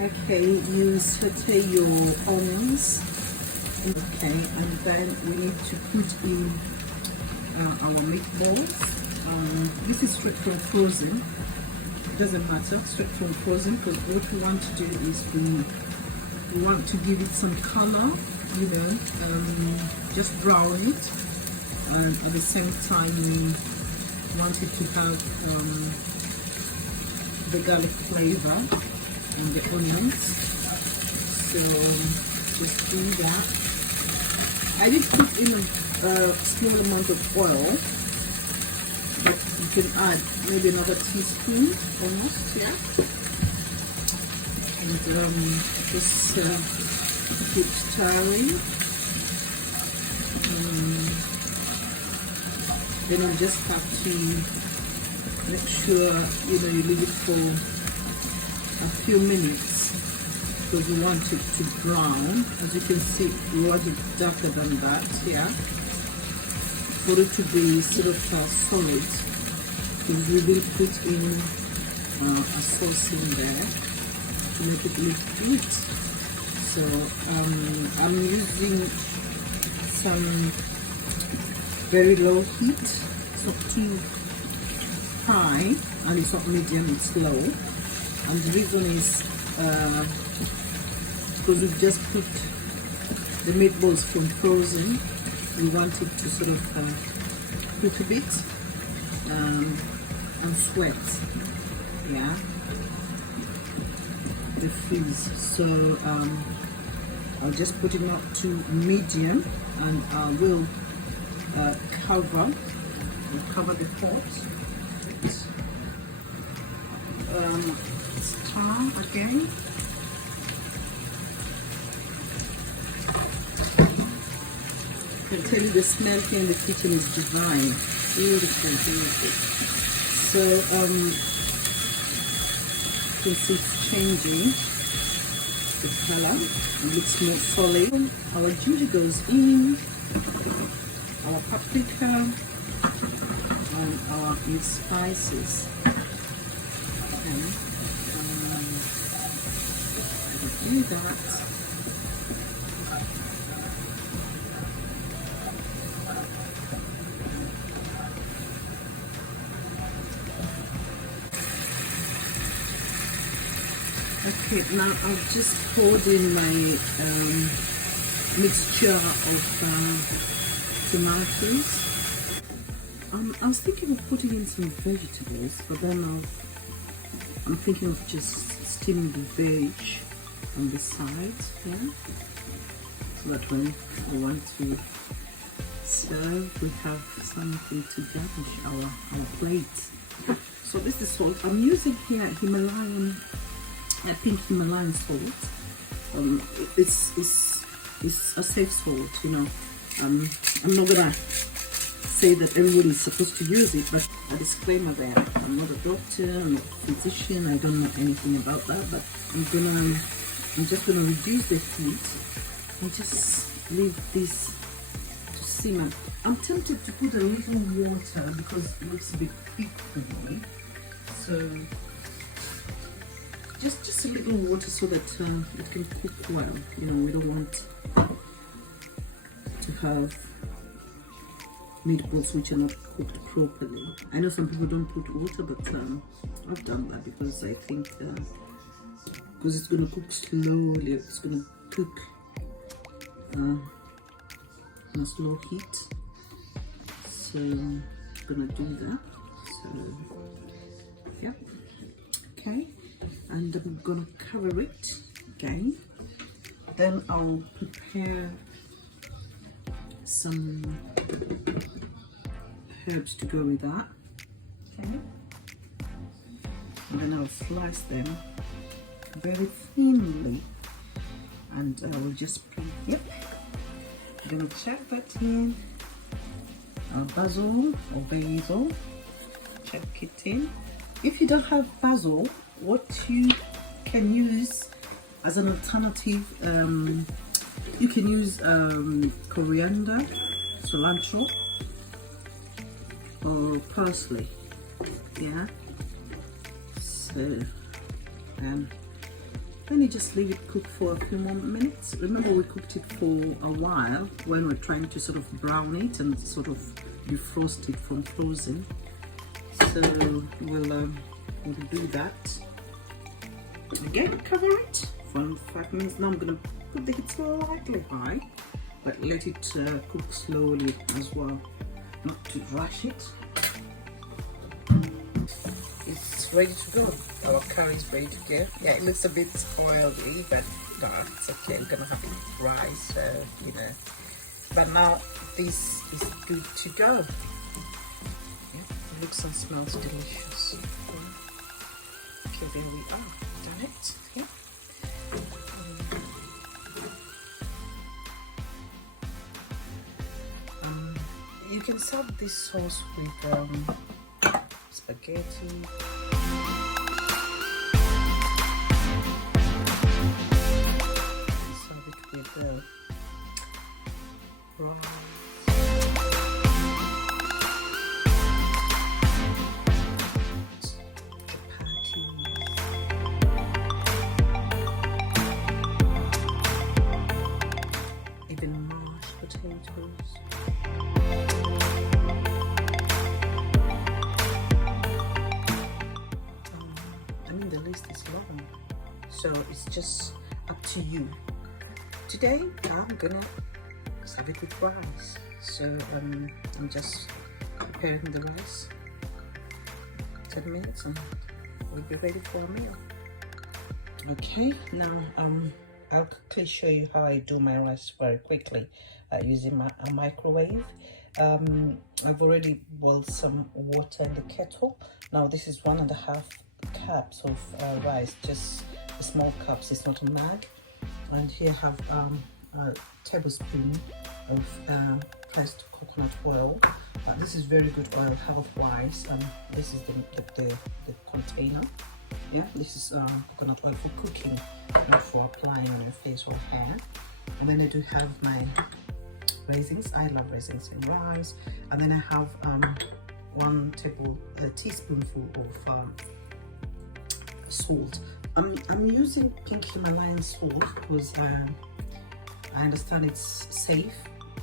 Okay, you saute your onions. Okay, and then we need to put in our meatballs. This is straight from frozen. It doesn't matter, straight from frozen, because what we want to do is we want to give it some color, you know, just brown it, and at the same time we want it to have the garlic flavor and the onions. So just do that. I did put in a small amount of oil, but you can add maybe another teaspoon almost, yeah. And just keep stirring. Then you just have to make sure you leave it for a few minutes, because you want it to brown. As you can see, we want it darker than that, yeah, for it to be sort of solid, because we will put in a sauce in there to make it look good. So I'm using some very low heat. It's not too high and it's not medium, it's low. And the reason is because we've just put the meatballs from frozen. We want it to sort of cook a bit and sweat, yeah, the fizz. So I'll just put it up to medium, and I will cover the pot. Stir again. I can tell you the smell here in the kitchen is divine. Beautiful, beautiful. So you can see it's changing the color. It looks more solid. Our ginger goes in, our paprika, and our mixed spices. Okay. Do that. Okay, now I've just poured in my mixture of tomatoes. I was thinking of putting in some vegetables, but then I'm thinking of just steaming the veg on the sides, yeah, so that when we want to serve, we have something to garnish our plates. So this is salt. I'm using here Himalayan, pink Himalayan salt. It's a safe salt, you know. I'm not gonna say that everybody is supposed to use it, but a disclaimer there. I'm not a doctor, I'm not a physician, I don't know anything about that, but I'm just gonna reduce the heat and just leave this to simmer. I'm tempted to put a little water because it looks a bit thick for me. So just a little water so that it can cook well. You know, we don't want to have meatballs which are not cooked properly. I know some people don't put water, but I've done that because I think because it's going to cook slowly, it's going to cook on a slow heat. So I'm going to do that. So yeah, okay, and I'm going to cover it again. Then I'll prepare some herbs to go with that. Okay, and then I'll slice them very thinly, and I will just put, yep, I'm gonna chuck that in. Basil or basil, chuck it in. If you don't have basil, what you can use as an alternative, you can use coriander, cilantro, or parsley. Yeah. So Then you just leave it cook for a few more minutes. Remember, we cooked it for a while when we're trying to sort of brown it and sort of defrost it from frozen. So we'll do that. Again, cover it for 5 minutes. Now I'm gonna put the heat slightly high, but let it cook slowly as well, not to rush it. It's ready to go. Our curry is ready to go. Yeah, it looks a bit oily, but no, it's okay. We're gonna have it dry, so you know. But now this is good to go. Yeah, it looks and smells delicious. Okay, there we are. Done it. Okay. You can serve this sauce with spaghetti. Serve it with rice. Even mashed potatoes. The list is long, so it's just up to you. Today I'm gonna serve it with rice, so I'm just preparing the rice. 10 minutes and we'll be ready for a meal. Okay, now I'll quickly show you how I do my rice very quickly using a microwave. I've already boiled some water in the kettle. Now this is 1.5 cups of rice, just small cups, it's not a mug. And here I have a tablespoon of pressed coconut oil. This is very good oil, half rice. This is the container. Yeah, this is coconut oil for cooking, not for applying on your face or hair. And then I do have my raisins. I love raisins in rice. And then I have 1 teaspoonful of salt. I'm using pink Himalayan salt because I understand it's safe.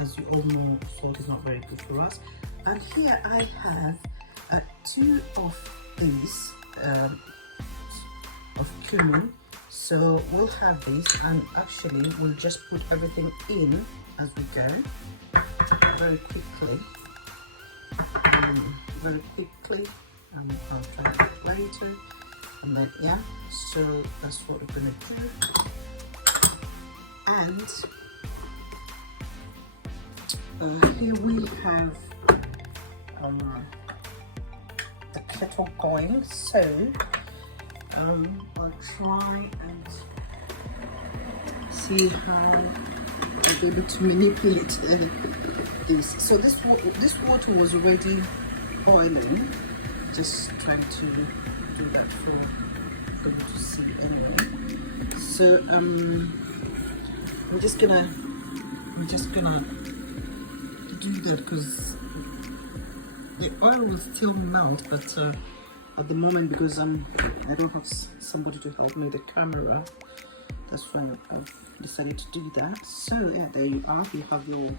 As you all know, salt is not very good for us. And here I have 2 of these of cumin. So we'll have this, and actually we'll just put everything in as we go, very quickly. Very quickly. I'll try it later. And then yeah, so that's what we're gonna do. And here we have the kettle going. So I'll try and see how I'll be able to manipulate this. So this water was already boiling. Just trying to do that for you to see anyway. So I'm just gonna do that because the oil will still melt, but at the moment, because I don't have somebody to help me with the camera, that's why I've decided to do that. So yeah, there you are. You have your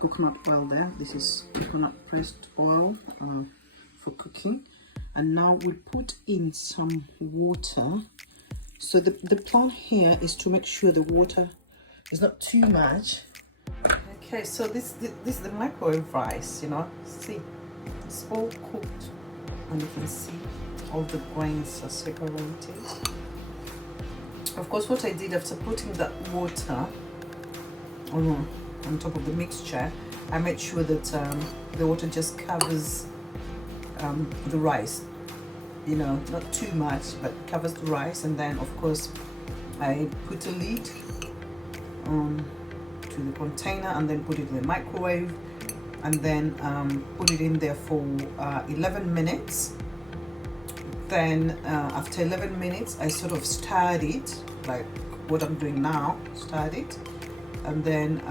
coconut oil there. This is coconut pressed oil for cooking. And now we put in some water. So the plan here is to make sure the water is not too much. Okay, so this is the microwave rice, you know. See, it's all cooked, and you can see all the grains are separated. Of course, what I did after putting that water on top of the mixture, I made sure that the water just covers the rice, you know, not too much, but covers the rice. And then of course I put a lid to the container and then put it in the microwave, and then put it in there for 11 minutes. Then after 11 minutes I sort of stirred it, like what I'm doing now, stirred it, and then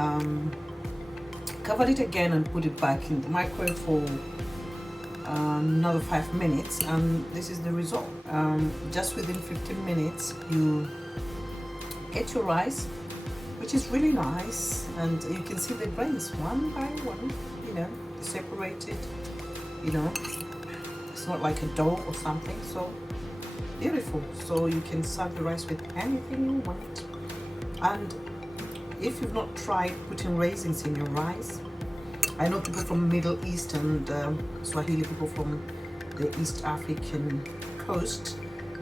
covered it again and put it back in the microwave for another 5 minutes, and this is the result. Just within 15 minutes you get your rice, which is really nice, and you can see the grains one by one, you know, separated, you know, it's not like a dough or something. So beautiful. So you can serve the rice with anything you want. And if you've not tried putting raisins in your rice, I know people from Middle East and Swahili, people from the East African coast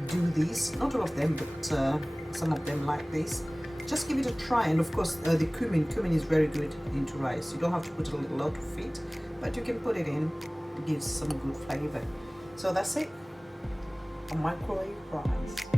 do this. Not all of them, but some of them like this. Just give it a try. And of course the cumin is very good into rice. You don't have to put a lot of it, but you can put it in. It gives some good flavor. So that's it, a microwave rice.